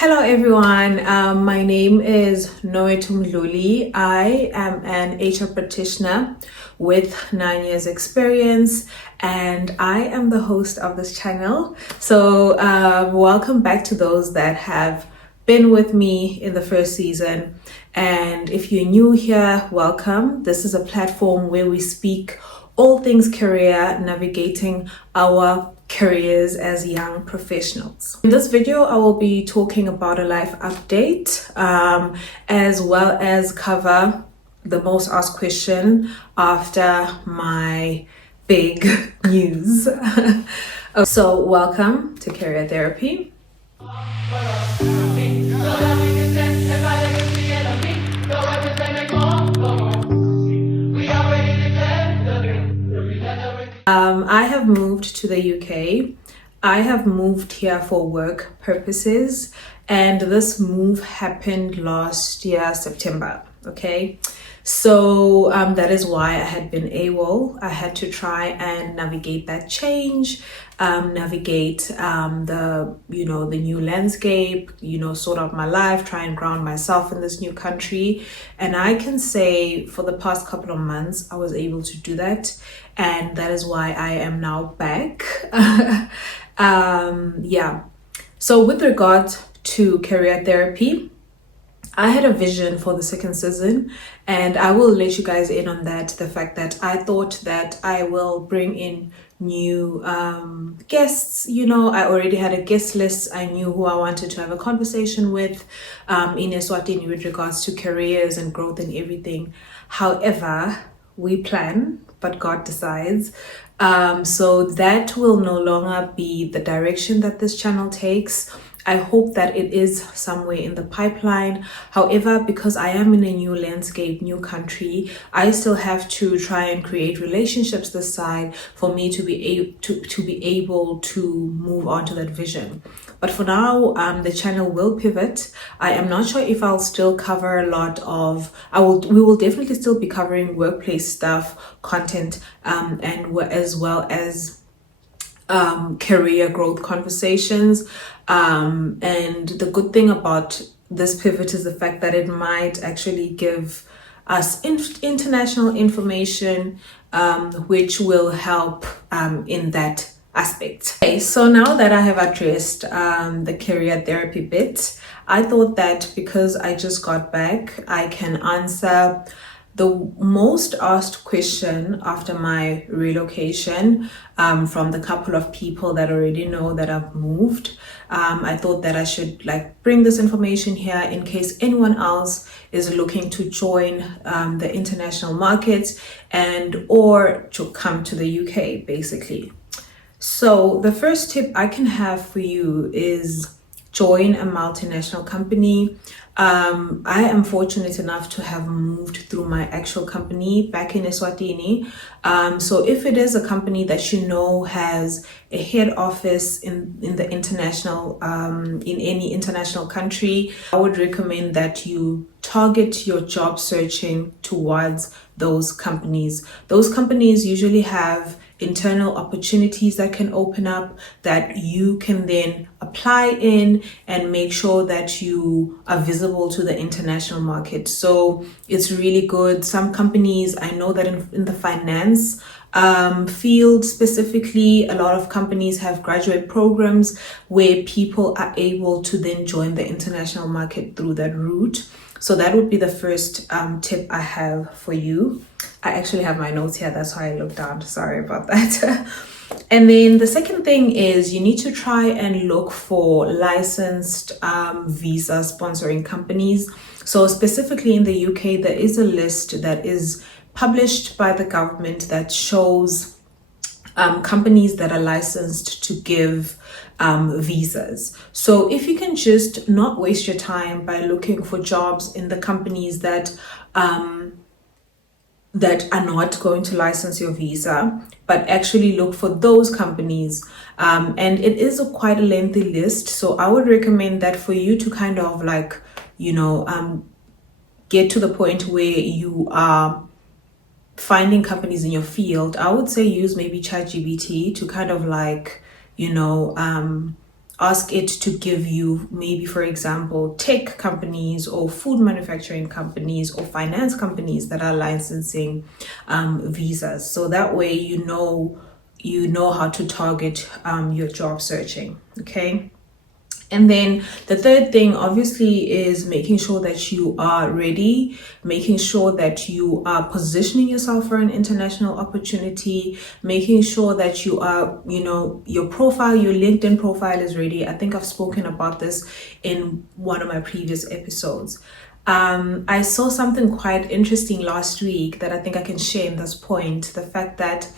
Hello everyone, my name is Noetum Luli. I am an HR practitioner with 9 years experience and I am the host of this channel. So welcome back to those that have been with me in the first season. And if you're new here, welcome. This is a platform where we speak all things career, navigating our careers as young professionals. In this video, I will be talking about a life update, as well as cover the most asked question after my big news. So welcome to Career Therapy. I have moved to the UK. I have moved here for work purposes, and this move happened last year, September. Okay, so that is why I had been AWOL. I had to try and navigate that change, navigate the new landscape, sort out my life, try and ground myself in this new country. And I can say for the past couple of months, I was able to do that. And that is why I am now back. So with regard to career therapy, I had a vision for the second season, and I will let you guys in on that. The fact that I thought that I will bring in new guests. I already had a guest list. I knew who I wanted to have a conversation with in Eswatini with regards to careers and growth and everything. However, we plan, but God decides. So that will no longer be the direction that this channel takes. I hope that it is somewhere in the pipeline. However, because I am in a new landscape, new country, I still have to try and create relationships this side for me to be able to move on to that vision. But for now, the channel will pivot. I am not sure if I'll still cover a lot of. We will definitely still be covering workplace stuff, content, and as well as career growth conversations. And the good thing about this pivot is the fact that it might actually give us international information, which will help in that aspect. Okay, so now that I have addressed the career therapy bit, I thought that because I just got back, I can answer the most asked question after my relocation from the couple of people that already know that I've moved. I thought that I should bring this information here in case anyone else is looking to join the international markets and or to come to the UK basically. So the first tip I can have for you is join a multinational company. I am fortunate enough to have moved through my actual company back in Eswatini. So if it is a company that has a head office in the international, in any international country, I would recommend that you target your job searching towards those companies. Those companies usually have internal opportunities that can open up that you can then apply in and make sure that you are visible to the international market. So it's really good. Some companies, I know that in the finance field specifically, a lot of companies have graduate programs where people are able to then join the international market through that route. So that would be the first tip I have for you. I actually have my notes here, that's why I looked down. Sorry about that. And then the second thing is you need to try and look for licensed visa sponsoring companies. So specifically in the UK, there is a list that is published by the government that shows companies that are licensed to give visas. So if you can just not waste your time by looking for jobs in the companies that are not going to license your visa, but actually look for those companies. And it is quite a lengthy list. So I would recommend that for you to kind of get to the point where you are finding companies in your field. I would say use maybe ChatGPT to kind of ask it to give you, maybe for example, tech companies or food manufacturing companies or finance companies that are licensing visas. So that way you know how to target your job searching. Okay. And then the third thing, obviously, is making sure that you are ready, making sure that you are positioning yourself for an international opportunity, making sure that you are, your profile, your LinkedIn profile is ready. I think I've spoken about this in one of my previous episodes. I saw something quite interesting last week that I think I can share in this point. The fact that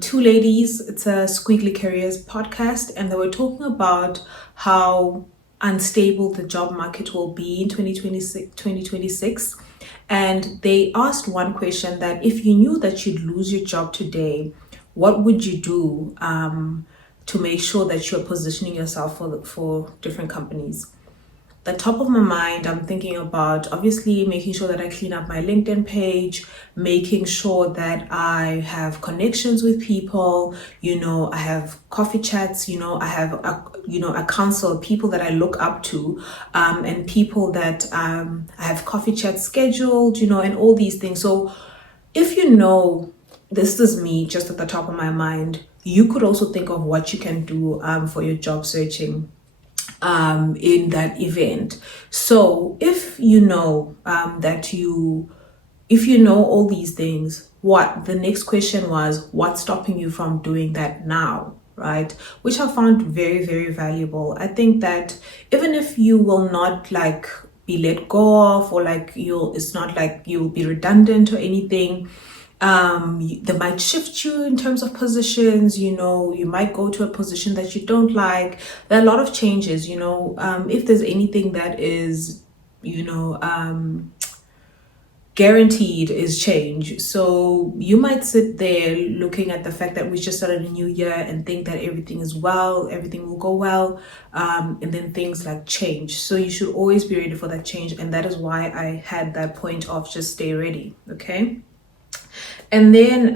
two ladies, it's a Squiggly Careers podcast, and they were talking about how unstable the job market will be in 2026. And they asked one question, that if you knew that you'd lose your job today, what would you do to make sure that you're positioning yourself for different companies? The top of my mind, I'm thinking about obviously making sure that I clean up my LinkedIn page, making sure that I have connections with people, I have coffee chats, I have a council of people that I look up to, and people that I have coffee chats scheduled, and all these things. So if this is me just at the top of my mind, you could also think of what you can do for your job searching in that event. So if if you know all these things, the next question was, what's stopping you from doing that now? Right? Which I found very, very valuable. I think that even if you will not be let go of, or it's not like you'll be redundant or anything, they might shift you in terms of positions. You might go to a position that you don't like. There are a lot of changes. If there's anything that is guaranteed, is change. So you might sit there looking at the fact that we just started a new year and think that everything will go well, and then things change. So you should always be ready for that change, and that is why I had that point of just stay ready. Okay. And then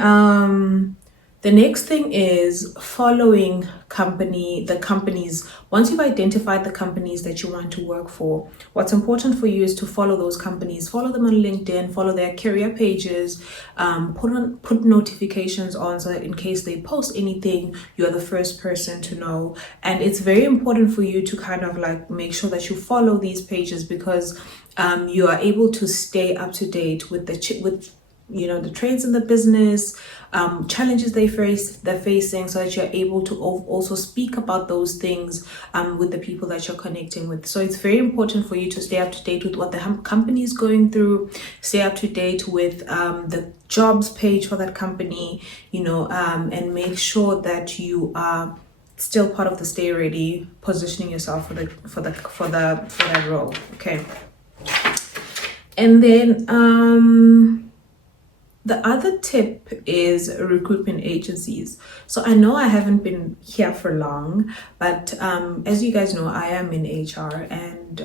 the next thing is following the companies. Once you've identified the companies that you want to work for, what's important for you is to follow those companies, follow them on LinkedIn, follow their career pages, put notifications on, so that in case they post anything, you're the first person to know. And it's very important for you to kind of make sure that you follow these pages, because you are able to stay up to date with the trends in the business, challenges they're facing, so that you're able to also speak about those things with the people that you're connecting with. So it's very important for you to stay up to date with what the company is going through, stay up to date with the jobs page for that company, and make sure that you are still part of the stay ready, positioning yourself for that role. Okay. And then the other tip is recruitment agencies. So I know I haven't been here for long, but as you guys know, I am in HR, and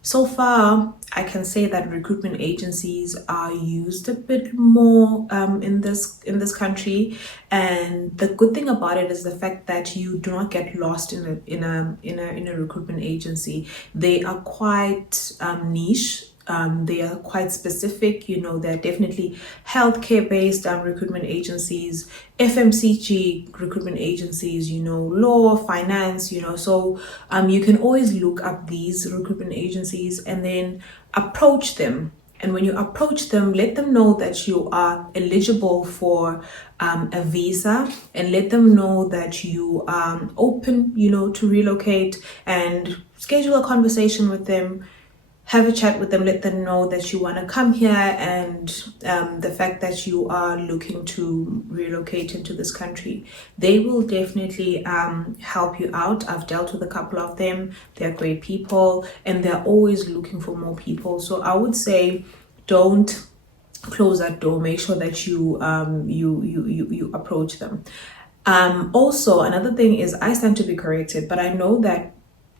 so far I can say that recruitment agencies are used a bit more in this country. And the good thing about it is the fact that you do not get lost in a recruitment agency. They are quite niche. They are quite specific. They're definitely healthcare based recruitment agencies, FMCG recruitment agencies, law, finance, so you can always look up these recruitment agencies and then approach them. And when you approach them, let them know that you are eligible for a visa, and let them know that you are open, to relocate, and schedule a conversation with them. Have a chat with them, let them know that you want to come here, and the fact that you are looking to relocate into this country. They will definitely help you out. I've dealt with a couple of them. They're great people, and they're always looking for more people. So I would say, don't close that door. Make sure that you approach them. Also, another thing is, I stand to be corrected, but I know that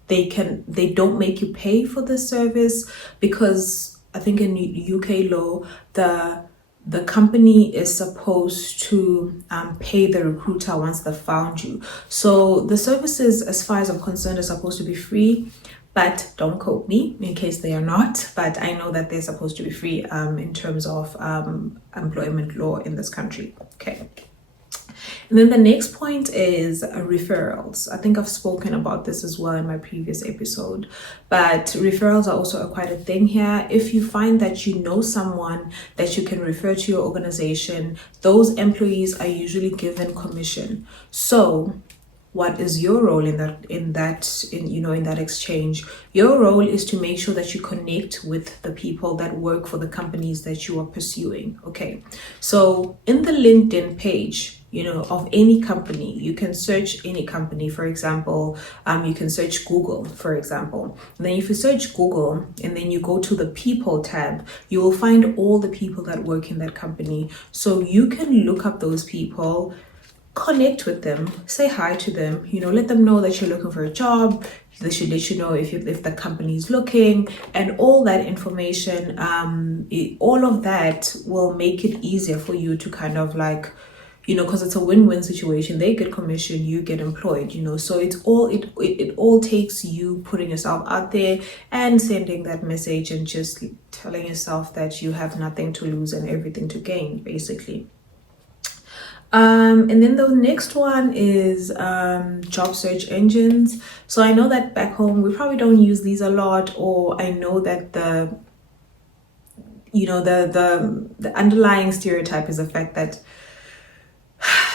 they don't make you pay for this service, because I think in UK law, the company is supposed to pay the recruiter once they've found you. So the services, as far as I'm concerned, are supposed to be free, but don't quote me in case they are not. But I know that they're supposed to be free in terms of employment law in this country. Okay. And then the next point is referrals. I think I've spoken about this as well in my previous episode, but referrals are also quite a thing here. If you find that you know someone that you can refer to your organization, those employees are usually given commission. So what is your role in that exchange? Your role is to make sure that you connect with the people that work for the companies that you are pursuing. Okay, so in the LinkedIn page, of any company, you can search any company. For example, you can search Google, for example. And then if you search Google and then you go to the people tab, you will find all the people that work in that company. So you can look up those people, connect with them, say hi to them, let them know that you're looking for a job. They should let you know if the company is looking, and all that information. All of that will make it easier for you to kind of like, because it's a win-win situation. They get commission, you get employed, so it all takes you putting yourself out there and sending that message and just telling yourself that you have nothing to lose and everything to gain, basically. And then the next one is job search engines. So I know that back home we probably don't use these a lot, or I know that the underlying stereotype is the fact that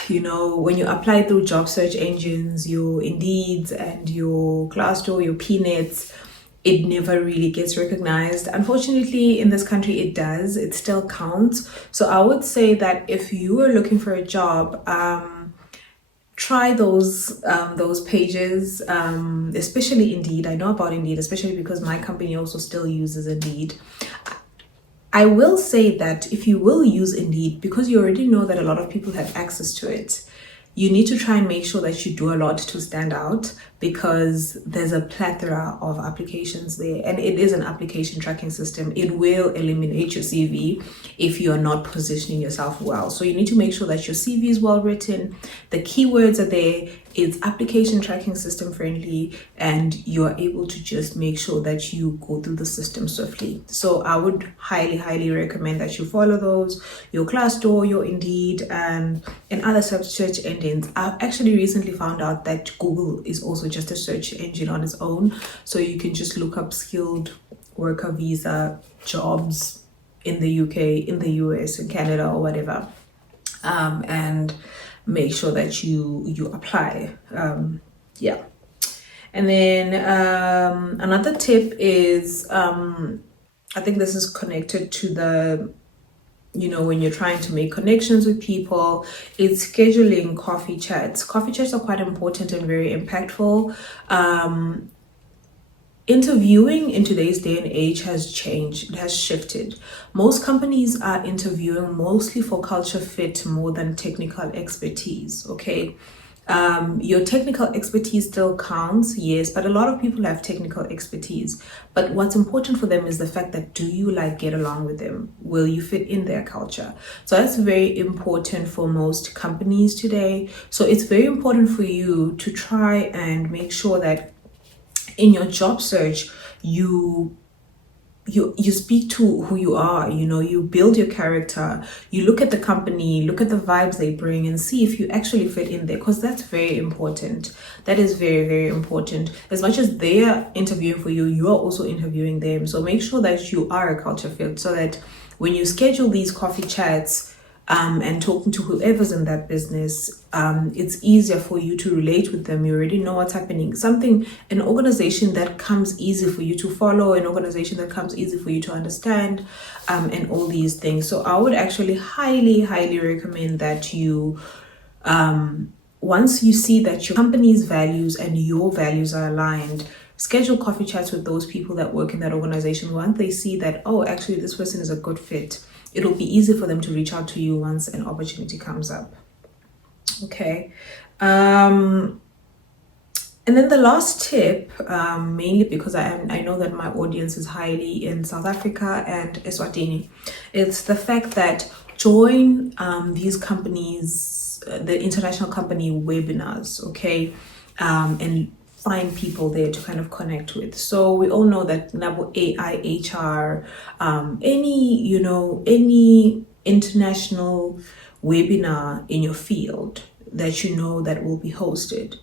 when you apply through job search engines, your Indeeds and your Glassdoor, your Pnets, it never really gets recognized. Unfortunately, in this country, it does. It still counts. So I would say that if you are looking for a job, try those pages, especially Indeed. I know about Indeed, especially because my company also still uses Indeed. I will say that if you will use Indeed, because you already know that a lot of people have access to it, you need to try and make sure that you do a lot to stand out, because there's a plethora of applications there, and it is an application tracking system. It will eliminate your CV if you are not positioning yourself well. So you need to make sure that your CV is well written, the keywords are there, it's application tracking system friendly, and you are able to just make sure that you go through the system swiftly. So I would highly recommend that you follow those, your Glassdoor, your Indeed, and other search engines. I actually recently found out that Google is also just a search engine on its own. So you can just look up skilled worker visa jobs in the UK, in the US, in Canada, or whatever, and make sure that you apply. And then another tip is, I think this is connected to the, when you're trying to make connections with people, it's scheduling coffee chats. Coffee chats are quite important and very impactful. Interviewing in today's day and age has changed, it has shifted. Most companies are interviewing mostly for culture fit more than technical expertise, okay? Your technical expertise still counts, yes, but a lot of people have technical expertise. But what's important for them is the fact that, do you get along with them? Will you fit in their culture? So that's very important for most companies today. So it's very important for you to try and make sure that in your job search, you speak to who you are, you build your character, you look at the company, look at the vibes they bring, and see if you actually fit in there, because that's very important. That is very important. As much as they are interviewing for you, you are also interviewing them. So make sure that you are a culture fit, so that when you schedule these coffee chats and talking to whoever's in that business, it's easier for you to relate with them. You already know what's happening. An organization that comes easy for you to follow, an organization that comes easy for you to understand, and all these things. So I would actually highly recommend that you, once you see that your company's values and your values are aligned, schedule coffee chats with those people that work in that organization. Once they see that, oh, actually this person is a good fit, it'll be easy for them to reach out to you once an opportunity comes up. Okay. And then the last tip, mainly because I know that my audience is highly in South Africa and Eswatini, it's the fact that join these companies, the international company webinars, okay, and find people there to kind of connect with. So we all know that Nabo AI, HR, any international webinar in your field that you know that will be hosted,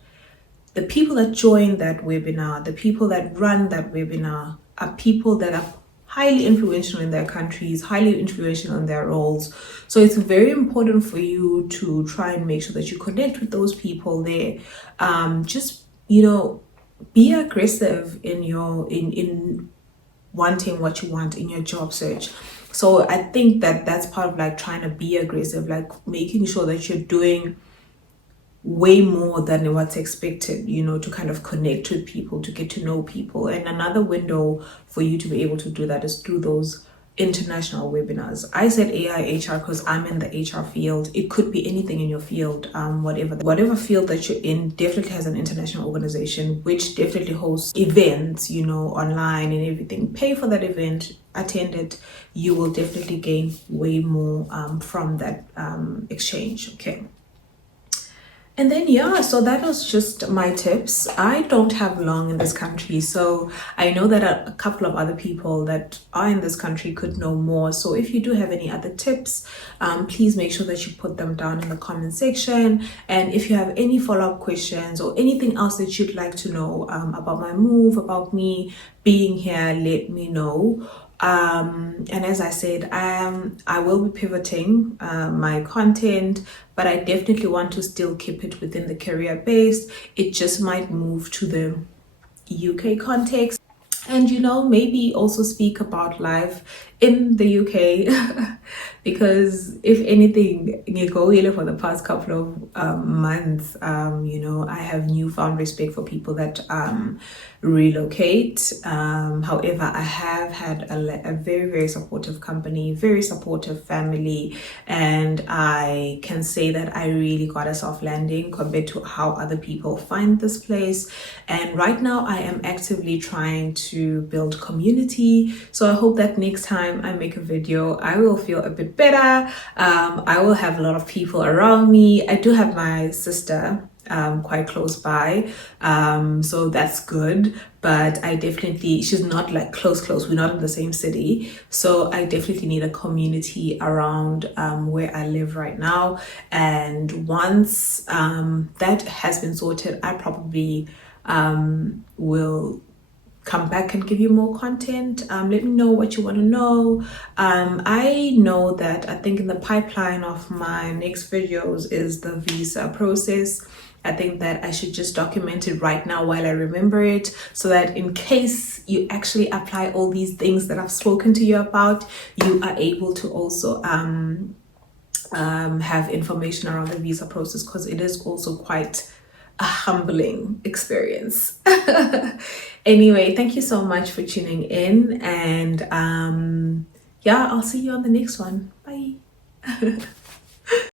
the people that join that webinar, the people that run that webinar are people that are highly influential in their countries, highly influential in their roles. So it's very important for you to try and make sure that you connect with those people there. Just, be aggressive in in wanting what you want in your job search. So I think that that's part of like trying to be aggressive, like making sure that you're doing way more than what's expected, to kind of connect with people, to get to know people. And another window for you to be able to do that is through those international webinars. I said AI HR because I'm in the HR field. It could be anything in your field, whatever field that you're in definitely has an international organization which definitely hosts events, online and everything. Pay for that event, attend it. You will definitely gain way more from that exchange. Okay. And then, yeah, so that was just my tips. I don't have long in this country, so I know that a couple of other people that are in this country could know more. So if you do have any other tips, please make sure that you put them down in the comment section. And if you have any follow-up questions or anything else that you'd like to know about my move, about me being here, let me know. And as I said, I will be pivoting my content, but I definitely want to still keep it within the career base. It just might move to the UK context, and maybe also speak about life in the UK. Because if anything, for the past couple of months, I have newfound respect for people that relocate. However, I have had a very, very supportive company, very supportive family, and I can say that I really got a soft landing compared to how other people find this place. And right now I am actively trying to build community. So I hope that next time I make a video, I will feel a bit better. I will have a lot of people around me. I do have my sister quite close by, so that's good, but she's not like close, we're not in the same city, so I definitely need a community around where I live right now. And once that has been sorted, I probably will come back and give you more content. Let me know what you want to know. I know that I think in the pipeline of my next videos is the visa process. I think that I should just document it right now while I remember it, so that in case you actually apply all these things that I've spoken to you about, you are able to also have information around the visa process, because it is also quite a humbling experience. Anyway, thank you so much for tuning in, and yeah, I'll see you on the next one. Bye.